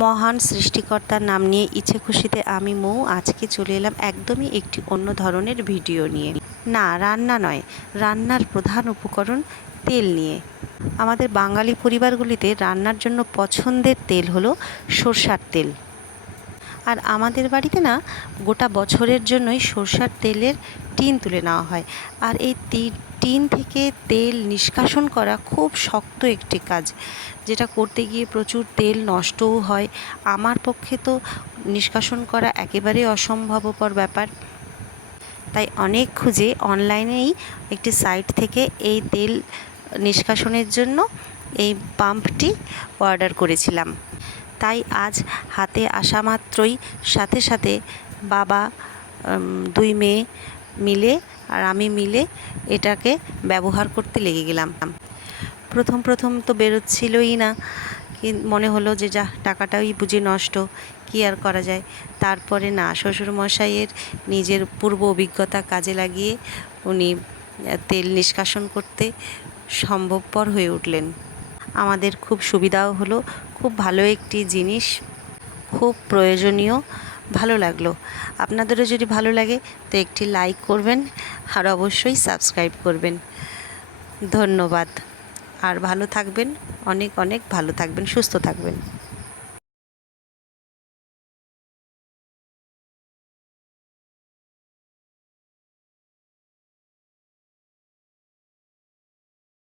মহান সৃষ্টিকর্তার নাম নিয়ে ইচ্ছে খুশিতে আমি মৌ আজকে চলে এলাম একদমই একটি অন্য ধরনের ভিডিও নিয়ে। না, রান্না নয়, রান্নার প্রধান উপকরণ তেল নিয়ে। আমাদের বাঙালি পরিবারগুলিতে রান্নার জন্য পছন্দের তেল হলো সরষার তেল। আর আমাদের বাড়িতে না গোটা বছরের জন্যই সরষার তেলের টিন তুলে নেওয়া হয়। আর এই টিন থেকে তেল নিষ্কাশন করা খুব শক্ত একটি কাজ, যেটা করতে গিয়ে প্রচুর তেল নষ্টও হয়। আমার পক্ষে তো নিষ্কাশন করা একেবারেই অসম্ভবপর ব্যাপার। তাই অনেক খুঁজে অনলাইনেই একটি সাইট থেকে এই তেল নিষ্কাশনের জন্য এই পাম্পটি অর্ডার করেছিলাম। তাই আজ হাতে আসা মাত্রই সাথে সাথে বাবা, দুই মেয়ে মিলে আর আমি মিলে এটাকে ব্যবহার করতে লেগে গেলাম। প্রথম তো বেরোচ্ছিলই না, মনে হলো যে যা টাকাটাই বুঝি নষ্ট, কী আর করা যায়। তারপরে না, শ্বশুরমশাইয়ের নিজের পূর্ব অভিজ্ঞতা কাজে লাগিয়ে উনি তেল নিষ্কাশন করতে সম্ভবপর হয়ে উঠলেন। আমাদের খুব সুবিধাও হলো, খুব ভালো একটি জিনিস, খুব প্রয়োজনীয়, ভালো লাগলো। আপনাদেরও যদি ভালো লাগে তো একটি লাইক করবেন আর অবশ্যই সাবস্ক্রাইব করবেন। ধন্যবাদ। আর ভালো থাকবেন, অনেক অনেক ভালো থাকবেন, সুস্থ থাকবেন।